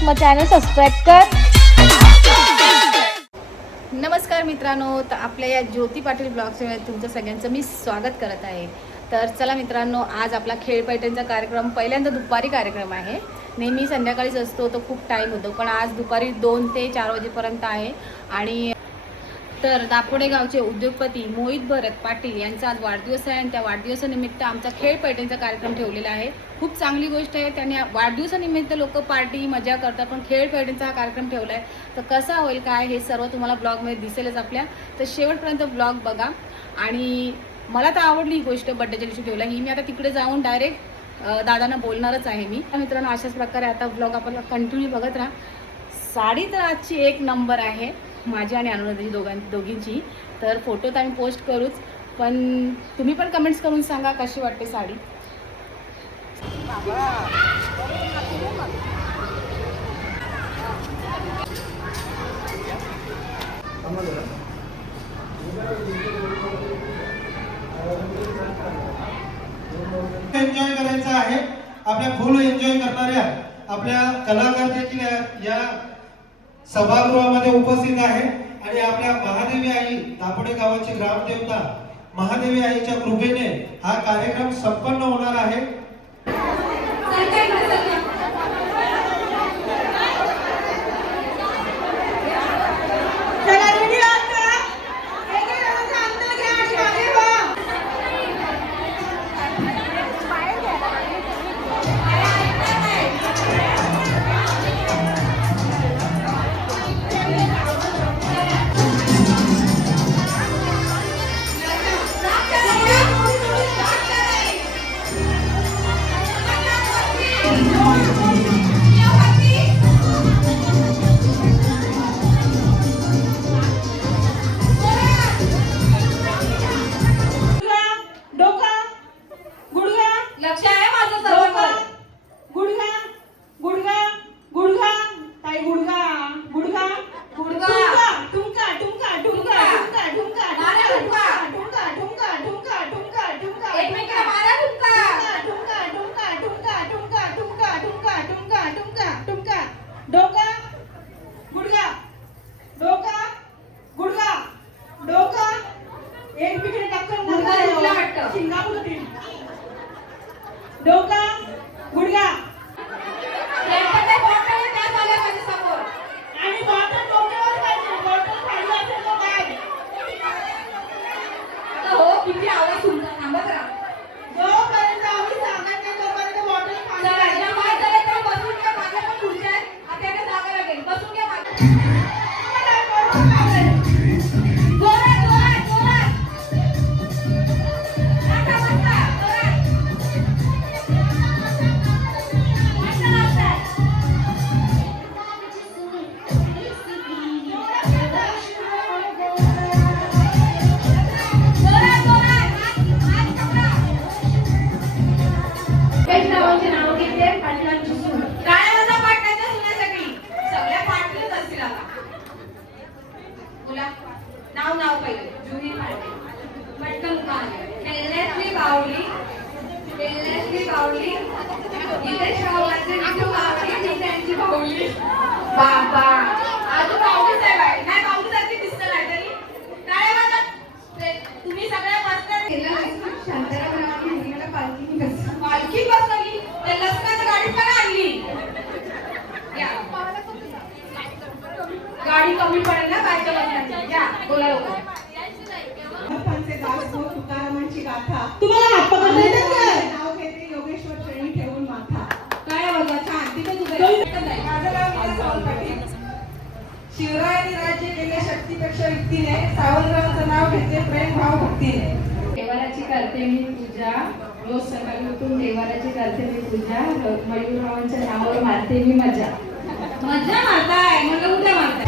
Blogs मग channel subscribe कर. नमस्कार मित्रांनो तर आपल्या या ज्योती पाटील ब्लॉगमध्ये तुमचं सगळ्यांचं मी स्वागत करत आहे. तर चला मित्रांनो आज आपला खेळ पैठणचा कार्यक्रम पहिल्यांदा दुपारी कार्यक्रम आहे. नेहमी संध्याकाळीच असतो तर खूप टाईम होतो पण आज दुपारी दोन ते चार वाजेपर्यंत आहे. आणि तर दापोडे गावचे उद्योगपती मोहित भरत पाटील यांचा आज वाढदिवस आहे आणि त्या वाढदिवसानिमित्त आमचा खेळ पैठणचा कार्यक्रम ठेवलेला आहे. खूप चांगली गोष्ट आहे. त्याने वाढदिवसानिमित्त लोक पार्टी मजा करतात पण खेळ पैठणचा हा कार्यक्रम ठेवला आहे तर कसा होईल काय हे सर्व तुम्हाला ब्लॉगमध्ये दिसेलच आपल्या. तर शेवटपर्यंत ब्लॉग बघा. आणि मला तर आवडली ही गोष्ट बड्डेच्या दिवशी ठेवला. ही मी आता तिकडे जाऊन डायरेक्ट दादांना बोलणारच आहे मी. मित्रांनो अशाच प्रकारे आता ब्लॉग आपण कंटिन्यू बघत राहा. साडी तर आजची एक नंबर आहे. माझी आणि अनुराधाची दोघां दोघींची. तर फोटो तर आम्ही पोस्ट करूच. पण तुम्ही पण कमेंट्स करून सांगा कशी वाटते साडी? एन्जॉय करायचं आहे. आपल्या फुल एन्जॉय करणाऱ्या आपल्या कलाकार देखील या- सभागृहामध्ये उपस्थित आहे आणि आपल्या महादेवी आई दापोडे गावाची ग्रामदेवता महादेवी आईच्या कृपेने हा कार्यक्रम संपन्न होणार आहे. Doka, good गाडी कमी पडेल ना बायच्या लग्नाची. या बोला लवकर. तुकारामांची गाथा तुम्हाला हात पकडता येतात काय नाव घेते योगेश्वर श्रेणी ठेवून माथा काय बघा छान तिथे तुझं शिवरायांनी राज्य केले शक्तीपेक्षा युक्तीने सावंतरावांचं नाव घेतले प्रेम भाव भक्तीने. देवाराची करते मी पूजा. रोज सकाळी उठून देवाराची करते मी पूजा. मयूररावांच्या नावावर मारते मी मजा. मजा मारताय. म्हणलं उद्या मारताय.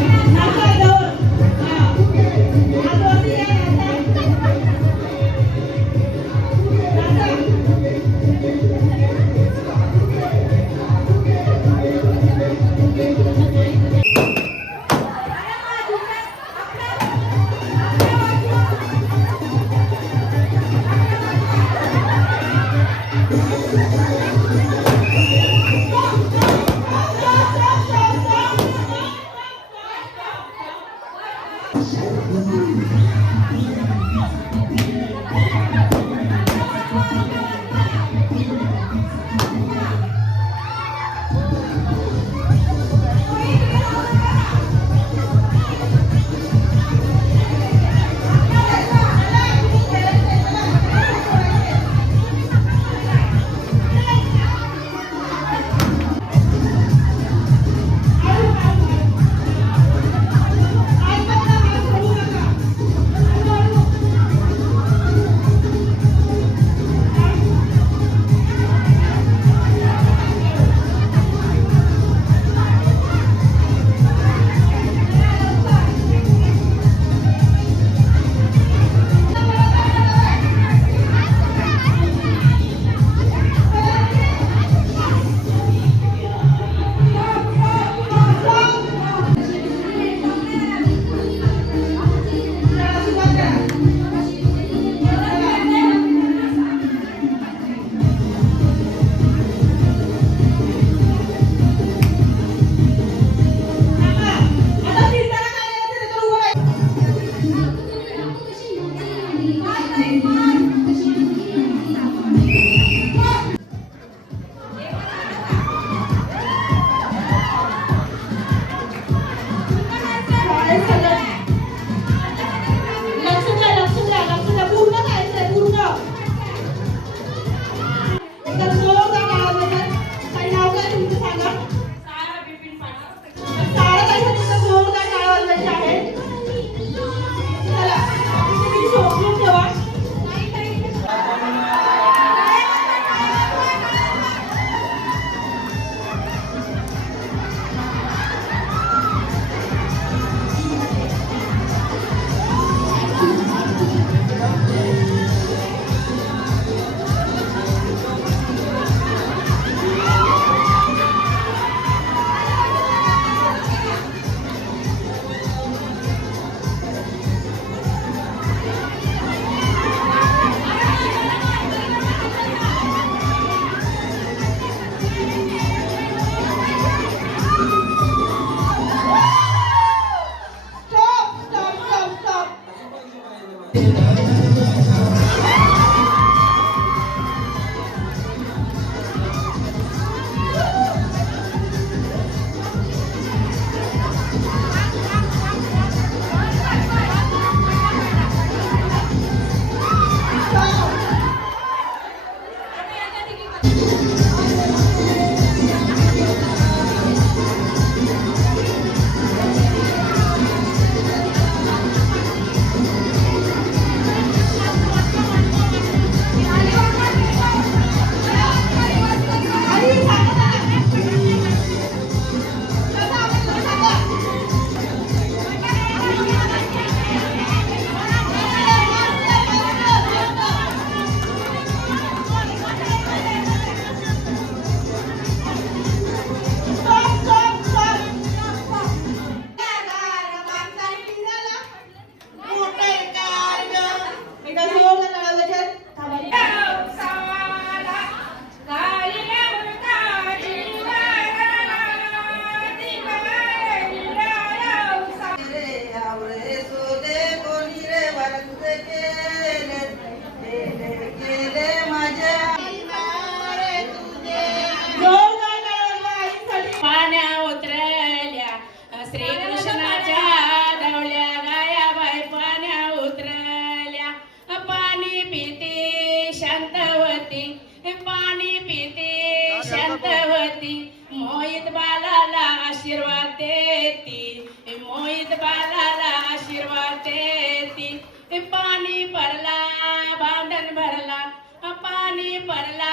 भरला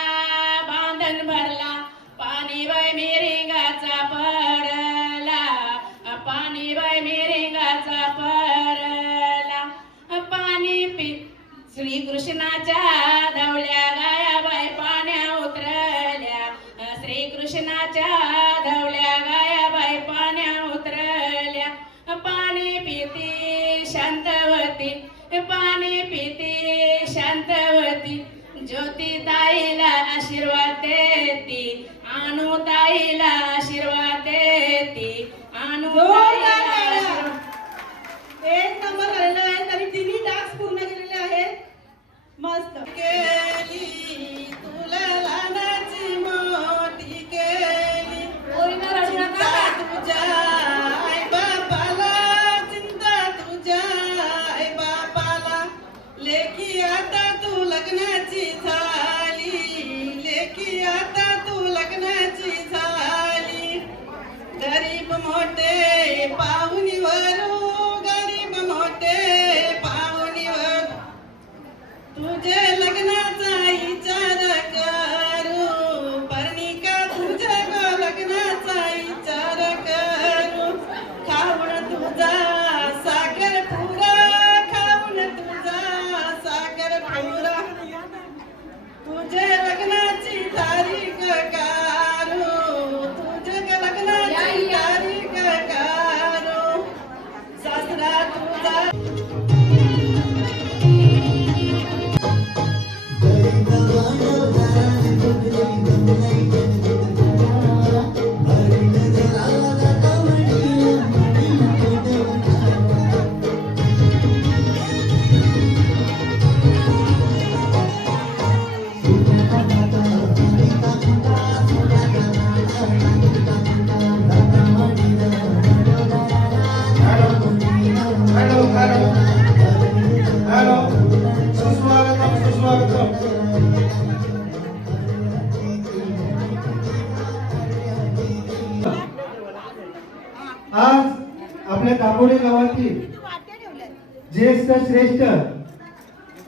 बांधन भरला पाणी बाय मी रिंगाचा पडला पाणी बाय मी रिंगाचा पडला पाणी पि श्रीकृष्णाच्या धावल्या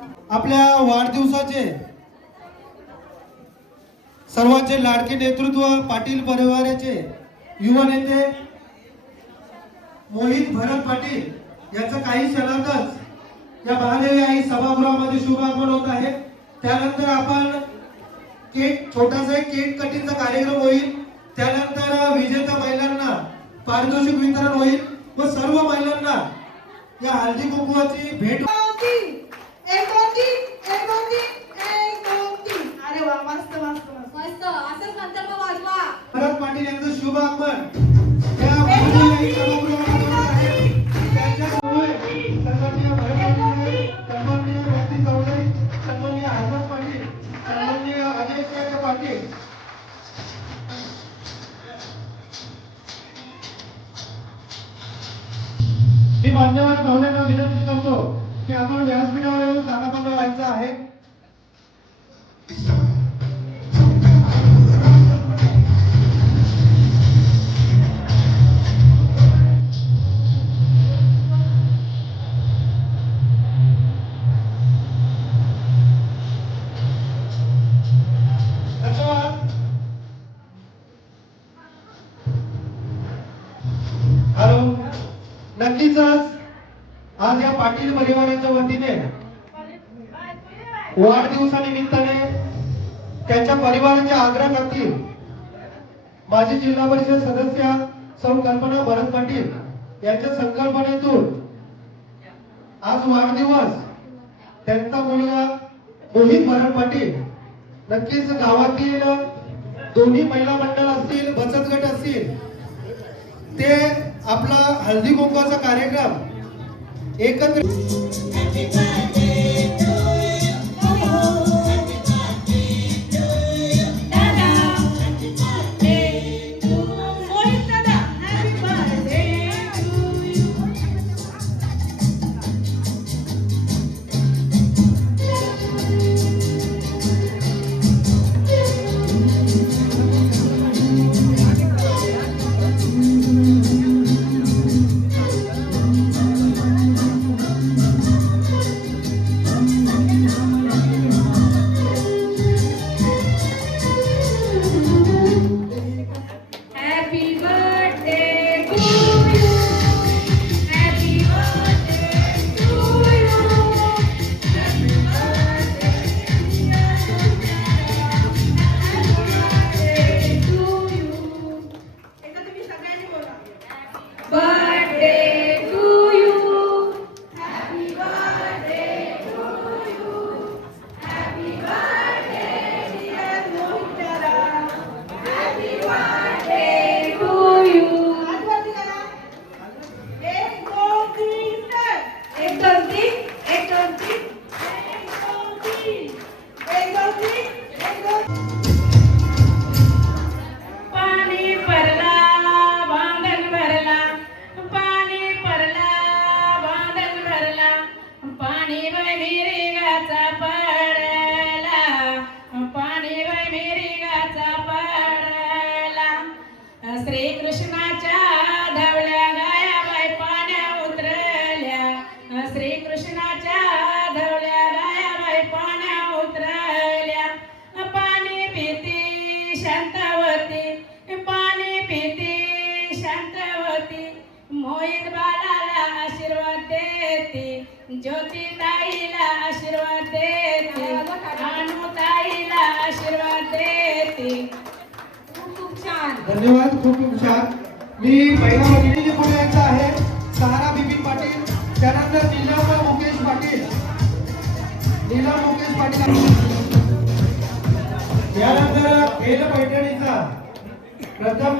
आपल्या वाढदिवसाचे सर्वांचे लाडके नेतृत्व पाटील परिवाराचे युवा नेते मोहित भरत पाटील यांचं काही क्षणातच या महादेवी आई सभागृहामध्ये शुभागमन होत आहे. त्यानंतर आपण केक छोटासा एक केक कटिंगचा कार्यक्रम होईल. त्यानंतर विजेत्या महिलांना पारितोषिक वितरण होईल. व सर्व महिलांना या हळदी कुंकवाची भेट अरे वा मस्त मस्त मस्त. मस्त असंच नंतर मग वाजवा. भरत पाटील यांचं शुभ आगमन. त्या महादेवी आई सभागृहामध्ये होत आहे. त्यांच्यामुळे सन्माननीय भरत पाटील, सन्माननीय रक्ती चौधरी सन्माननीय हरमत पाटील सन्माननीय अजय शेठ पाटील. मी मान्यवर पाहुण्यांना विनंती करतो. की आपण व्यासपीठावर येऊन स्थानापन्न व्हायचं आहे. निमित्ताने त्यांच्या परिवाराचे आग्रह करतील माजी जिल्हा परिषद सदस्य सौ कल्पना भरत पाटील यांच्या संकल्पनेतून आज वाढदिवस त्यांचा मुलगा मोहित भरत पाटील नक्कीच गावातील दोन्ही महिला मंडळ असतील बचत गट असतील ते आपला हळदी कुंकवाचा कार्यक्रम एकत्र पहिला म्हणजे भगिनी पुढे यायचा आहे सहारा बिपिन पाटील त्यानंतर नीलम मुकेश पाटील. नीलम मुकेश पाटील. यानंतर खेळ पैठणीचा. प्रथम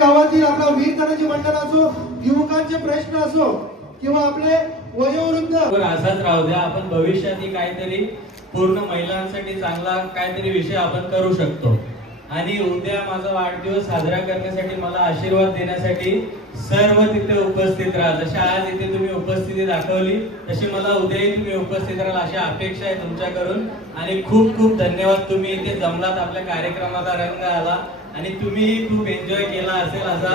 गावातील आपला वीर धनाजी मंडळ असो युवकांचे प्रश्न असो किंवा आपले वयोवृद्ध. पण असाच राहू द्या आपण भविष्यातही काहीतरी पूर्ण महिलांसाठी चांगला काहीतरी विषय आपण करू शकतो. आणि उद्या माझा वाढदिवस साजरा करण्यासाठी मला आशीर्वाद देण्यासाठी सर्व तिथे उपस्थित राहा. जशा आज इथे तुम्ही उपस्थिती दाखवली तशी मला उद्याही तुम्ही उपस्थित राहाल अशी अपेक्षा आहे तुमच्याकडून. आणि खूप खूप धन्यवाद. तुम्ही इथे जमलात आपल्या कार्यक्रमाला रंग आला आणि तुम्हीही खूप एन्जॉय केला असेल असा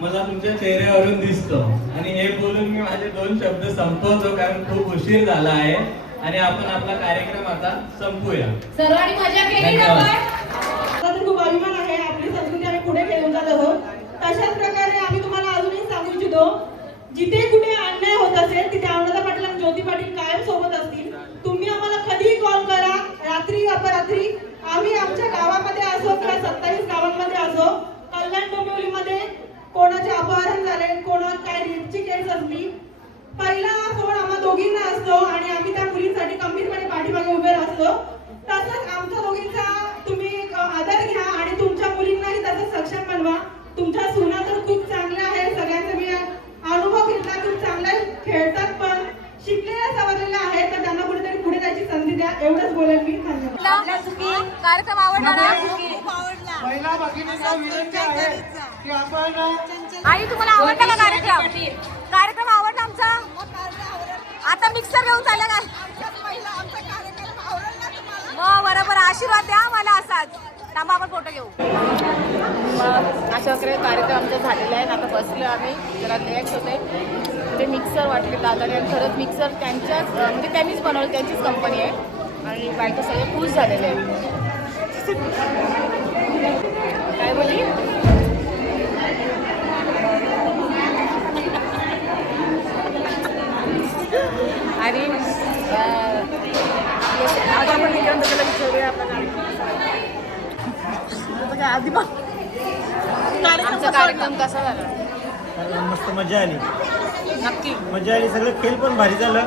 मला तुमच्या चेहऱ्यावरून दिसतो. आणि हे बोलून मी माझे दोन शब्द संपवतो कारण खूप उशीर झाला आहे. आणि आपण आपला कार्यक्रम आता संपूया. सर्वांनी मजा केली ना धन्यवाद. पण मला तर खूप अभिमान आहे आपली संस्कृती आम्ही पुढे घेऊन जात आहोत तशाच प्रकारे आम्ही तुम्हाला अजूनही सांगू इच्छितो जिथे कुठे अन्याय होत असेल तिथे अमृता पाटील आणि ज्योती पाटील कायम सोबत असतील तुम्ही आम्हाला कधीही कॉल करा. रात्री अपरात्री आम्ही आमच्या गावामध्ये असो किंवा सत्तावीस गावांमध्ये असो कल्याण डोंबिवलीमध्ये कोणाचे अपहरण झाले कोणा काय रेपची केस असली पहिला फोन आम्हा दोघींना असतो आणि आम्ही त्या मुलींसाठी गंभीरपणे पाठीमागे उभे असतो तसंच आमच्या दोघींना तुम्ही एक आदर घ्या आणि तुमच्या मुलींनाही तसं सक्षम बनवा तुमच्या सुना तर खूप चांगल्या आहे सगळ्यांचा मी अनुभव घेतला खूप चांगल्या खेळतात पण शिकलेल्या सवरलेल्या आहेत तर त्यांना कुठेतरी पुढे जायची संधी द्या एवढंच बोलेल मी धन्यवाद कार्यक्रम आवडला ना पहिला भगिनीचा विनंती आहे की आपण आई तुम्हाला आवडला का कार्यक्रम? कार्यक्रम आवडला आमचा? आता मिक्सर घेऊन चालला काय हो बरोबर आशीर्वाद द्या मला असाच. थांबा आपण फोटो घेऊ. अशा प्रकारे कार्यक्रम आमचा झालेला आहे आता बसलो आम्ही. जरा रिलॅक्स होते ते मिक्सर वाटले दादाने आणि खरंच मिक्सर त्यांच्याच म्हणजे त्यांनीच बनवलं. त्यांचीच कंपनी आहे. आणि बायका सगळे खुश झालेले आहेत. काय बोली आणि आता आपण विक्रांत दादाला विचारूया आधी बघ. आमचा कार्यक्रम कसा झाला? मस्त मजा आली. नक्की. मजा आली सगळं खेळ पण भारी झालं.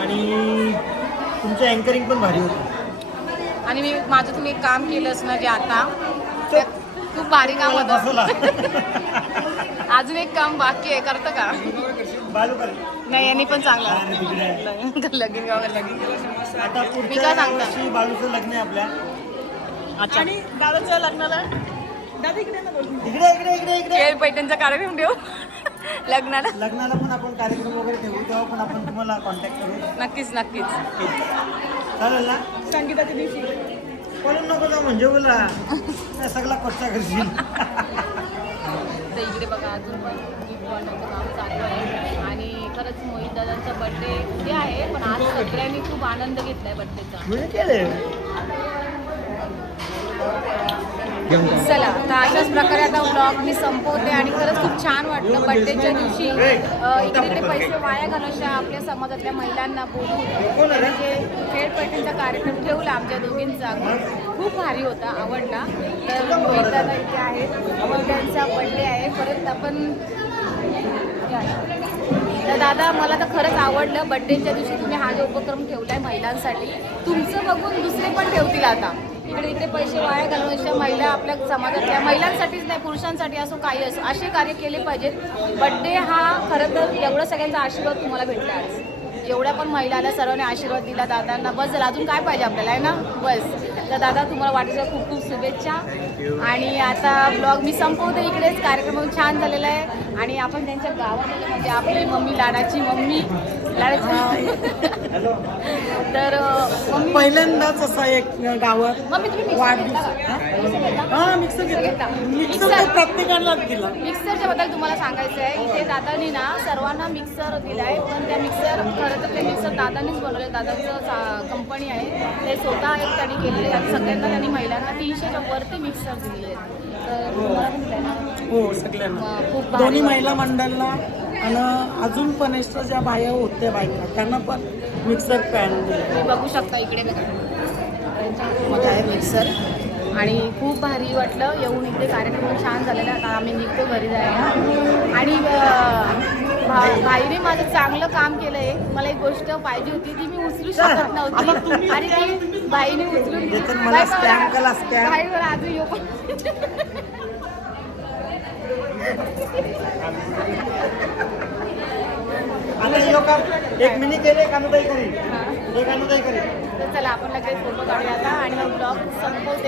आणि तुमचं अँकरिंग पण भारी होतं. आणि मी माझं तुम्ही एक काम केलंस ना जे आता खूप भारी काम होतं. अजून एक काम बाकी आहे करतं का? नाही यांनी पण चांगलं. लगीन गाव लगीन. आता मी काय सांगता? बालूचं लग्न आहे आपल्या. अच्छा. आणि दादाच्या लग्नाला इकडे इकडे इकडे इकडे केळ पैठणचा कार्यक्रम ठेवू. लग्नाला. लग्नाला पण आपण कार्यक्रम वगैरे ठेवू तेव्हा पण आपण तुम्हाला कॉन्टॅक्ट करू. नक्कीच नक्कीच. चालेल ना? संगीताच्या दिवशी. बोलून नको जाऊ म्हणजे बोला. काय सगळा कच्चा करशील. तर इकडे बघा अजून पण काम चालू आहे. आणि खरंच मोहित दादांचा बर्थडे उद्या आहे पण आज सगळ्यांनी खूप आनंद घेतलाय बर्थडेचा केलं. चला तर अशाच प्रकारे आता ब्लॉग मी संपवते आणि खरंच खूप छान वाटलं. बर्थडेच्या दिवशी इकडे ते पैसे वाया घालवशा आपल्या समाजातल्या महिलांना बोलून म्हणजे खेळ कार्यक्रम ठेवला आमच्या दोघींचा खूप भारी होता आवडला. तर मोहित दादा इथे आहेत त्यांचा बर्थडे आहे. परत आपण तर दादा मला तर खरंच आवडलं. बड्डेच्या दिवशी तुम्ही हा जो उपक्रम ठेवला आहे महिलांसाठी तुमचं बघून दुसरे पण ठेवतील आता. इकडे तिकडे पैसे वाया घालवण्याच्या महिला आपल्या समाजातल्या महिलांसाठीच नाही पुरुषांसाठी असो काही असो असे कार्य केले पाहिजेत. बड्डे हा खरं तर एवढं सगळ्यांचा आशीर्वाद तुम्हाला भेटला आज. जेवढ्या पण महिलांना सर्वांनी आशीर्वाद दिला दादांना बस जर अजून काय पाहिजे आपल्याला आहे ना? बस. तर दादा तुम्हाला वाटायचं खूप खूप शुभेच्छा. आणि आता ब्लॉग मी संपवते इकडेच. कार्यक्रम छान झालेला आहे. आणि आपण त्यांच्या गावामध्ये म्हणजे आपली मम्मी लाडाची मम्मी. लाडाची तर पहिल्यांदाच असा एक गावात? हा मिक्सर घेतला. Mixer mixer. तर प्रत्येकालाच दिला. मिक्सरच्या बद्दल तुम्हाला सांगायचं आहे इथे दादानी ना सर्वांना मिक्सर दिलाय पण त्या मिक्सर खरं तर ते मिक्सर दादानीच बनवले दादाचं कंपनी आहे. ते स्वतः एक त्यांनी केलेले आहेत सगळ्यांना त्यांनी महिलांना तीनशेच्या वरती मिक्सर दिलेले आहेत. तर ना? हो सगळ्यांना. खूप दोन्ही. महिला मंडळाला आणि अजून पण एक्स्ट्रा ज्या बाया होत्या बायका त्यांना पण मिक्सर पॅन तुम्ही बघू शकता इकडे आहे मिक्सर आणि खूप भारी वाटलं येऊन इकडे कार्यक्रम छान झालेला. आता आम्ही निघतो घरी जायला. आणि भाईने माझं चांगलं काम केलं आहे मला एक गोष्ट पाहिजे होती ती मी उचलू शकत नव्हती. आणि ती बाईने उचलून अजून येऊ. यो काम एक मिनी केले एक अनुदाई करी एक अनुदाई करी तर चला आपण लगेच फोटो काढूया आता आणि मग ब्लॉग संपवते.